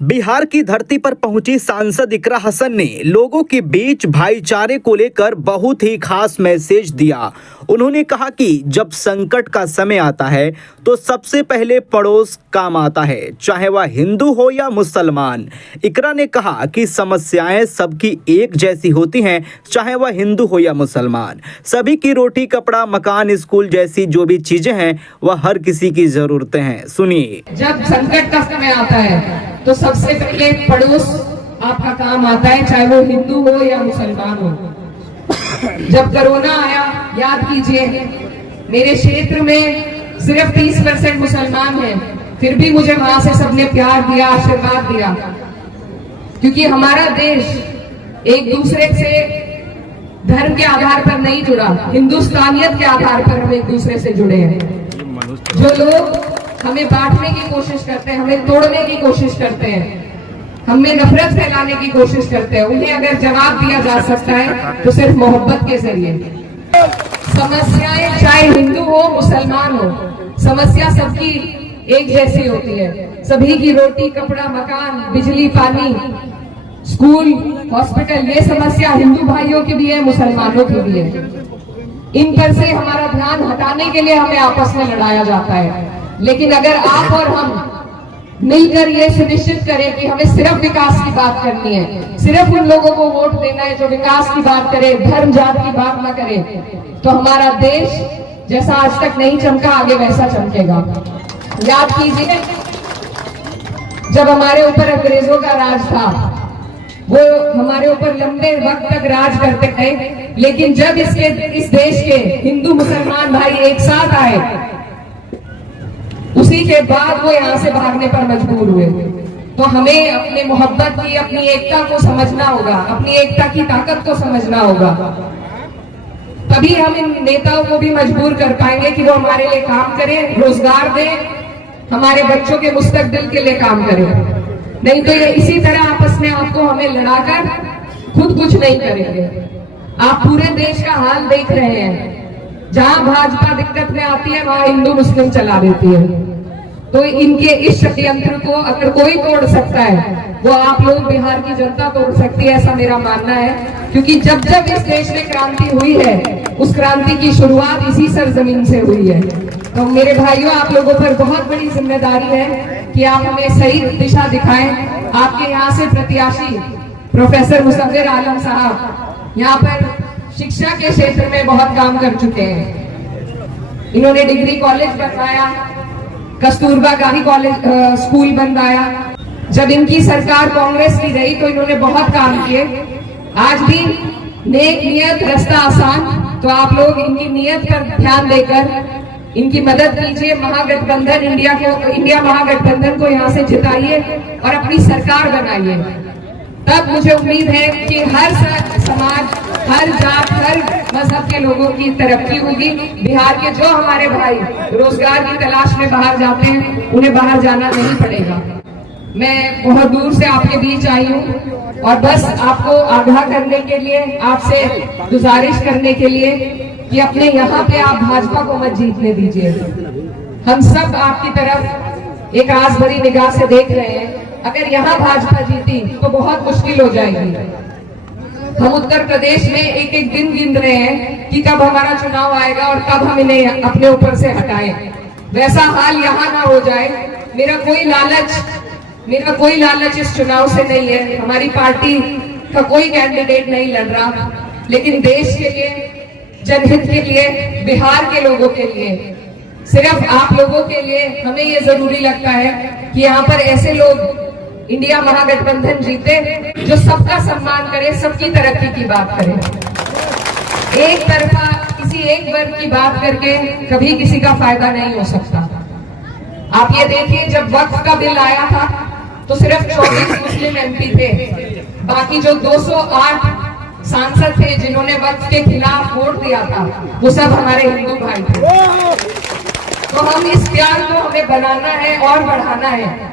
बिहार की धरती पर पहुंची सांसद इकरा हसन ने लोगों के बीच भाईचारे को लेकर बहुत ही खास मैसेज दिया। उन्होंने कहा कि जब संकट का समय आता है तो सबसे पहले पड़ोस काम आता है, चाहे वह हिंदू हो या मुसलमान। इकरा ने कहा कि समस्याएं सबकी एक जैसी होती हैं, चाहे वह हिंदू हो या मुसलमान। सभी की रोटी, कपड़ा, मकान, स्कूल जैसी जो भी चीजें हैं वह हर किसी की जरूरतें हैं। सुनिए। जब संकट का समय आता है तो सबसे पहले पड़ोस आपका काम आता है, चाहे वो हिंदू हो या मुसलमान हो। जब कोरोना आया, याद कीजिए मेरे क्षेत्र में सिर्फ 30% मुसलमान हैं, फिर भी मुझे वहां से सबने प्यार दिया, आशीर्वाद दिया, क्योंकि हमारा देश एक दूसरे से धर्म के आधार पर नहीं जुड़ा, हिंदुस्तानियत के आधार पर हम एक दूसरे से जुड़े हैं। जो लोग हमें बांटने की कोशिश करते हैं, हमें तोड़ने की कोशिश करते हैं, हमें नफरत फैलाने की कोशिश करते हैं, उन्हें अगर जवाब दिया जा सकता है तो सिर्फ मोहब्बत के जरिए। समस्याएं चाहे हिंदू हो मुसलमान हो, समस्या सबकी एक जैसी होती है। सभी की रोटी, कपड़ा, मकान, बिजली, पानी, स्कूल, हॉस्पिटल, ये समस्या हिंदू भाइयों की भी है, मुसलमानों की भी है। इन पर से हमारा ध्यान हटाने के लिए हमें आपस में लड़ाया जाता है। लेकिन अगर आप और हम मिलकर ये सुनिश्चित करें कि हमें सिर्फ विकास की बात करनी है, सिर्फ उन लोगों को वोट देना है जो विकास की बात करे, धर्म जात की बात ना करे, तो हमारा देश जैसा आज तक नहीं चमका आगे वैसा चमकेगा। याद कीजिए जब हमारे ऊपर अंग्रेजों का राज था, वो हमारे ऊपर लंबे वक्त तक राज करते थे, लेकिन जब इस देश के हिंदू मुसलमान भाई एक साथ आए, उसी के बाद वो यहाँ से भागने पर मजबूर हुए। तो हमें अपने मोहब्बत की, अपनी एकता को समझना होगा, अपनी एकता की ताकत को समझना होगा। तभी हम इन नेताओं को भी मजबूर कर पाएंगे कि वो हमारे लिए काम करें, रोजगार दें, हमारे बच्चों के मुस्तकबिल के लिए काम करें। नहीं तो ये इसी तरह आपस में आपको हमें लड़ाकर खुद कुछ नहीं करेंगे। आप पूरे देश का हाल देख रहे हैं, जहां भाजपा दिक्कत में आती है वहां हिंदू मुस्लिम चला देती है। तो इनके इस षड्यंत्र को अगर कोई तोड़ सकता है वो आप लोग, बिहार की जनता तोड़ सकती है, ऐसा मेरा मानना है। क्योंकि जब जब इस देश में क्रांति हुई है, उस क्रांति की शुरुआत इसी सरजमीन से हुई है। तो मेरे भाइयों, आप लोगों पर बहुत बड़ी जिम्मेदारी है कि आप हमें सही दिशा दिखाएं। आपके यहाँ से प्रत्याशी प्रोफेसर मुसव्विर आलम साहब यहाँ पर शिक्षा के क्षेत्र में बहुत काम कर चुके हैं। इन्होंने डिग्री कॉलेज बनवाया, कस्तूरबा गांधी कॉलेज स्कूल बनवाया। जब इनकी सरकार कांग्रेस की रही तो इन्होंने बहुत काम किए। आज भी नेक नियत रास्ता आसान, तो आप लोग इनकी नियत पर ध्यान देकर इनकी मदद कीजिए। महागठबंधन इंडिया महागठबंधन को यहाँ से जिताइए और अपनी सरकार बनाइए। तब मुझे उम्मीद है कि हर समाज, हर जात, हर मजहब के लोगों की तरक्की होगी। बिहार के जो हमारे भाई रोजगार की तलाश में बाहर जाते हैं, उन्हें बाहर जाना नहीं पड़ेगा। मैं बहुत दूर से आपके बीच आई हूँ और बस आपको आगाह करने के लिए, आपसे गुजारिश करने के लिए कि अपने यहाँ पे आप भाजपा को मत जीतने दीजिए। हम सब आपकी तरफ एक आस भरी निगाह से देख रहे हैं। अगर यहाँ भाजपा जीती तो बहुत मुश्किल हो जाएगी। हम उत्तर प्रदेश में एक एक दिन गिन रहे हैं कि कब हमारा चुनाव आएगा और कब हम इन्हें अपने ऊपर से हटाएं। वैसा हाल यहाँ ना हो जाए। मेरा कोई लालच इस चुनाव से नहीं है। हमारी पार्टी का कोई कैंडिडेट नहीं लड़ रहा, लेकिन देश के लिए, जनहित के लिए, बिहार के लोगों के लिए, सिर्फ आप लोगों के लिए हमें ये जरूरी लगता है कि यहाँ पर ऐसे लोग इंडिया महागठबंधन जीते जो सबका सम्मान करे, सबकी तरक्की की बात करे। एक तरफा किसी एक वर्ग की बात करके कभी किसी का फायदा नहीं हो सकता। आप ये देखिए, जब वक्फ का बिल आया था तो सिर्फ 24 मुस्लिम एमपी थे, बाकी जो 208 सांसद थे जिन्होंने वक्फ के खिलाफ वोट दिया था, वो सब हमारे हिंदू भाई थे। तो हम इस प्यार को हमें बनाना है और बढ़ाना है।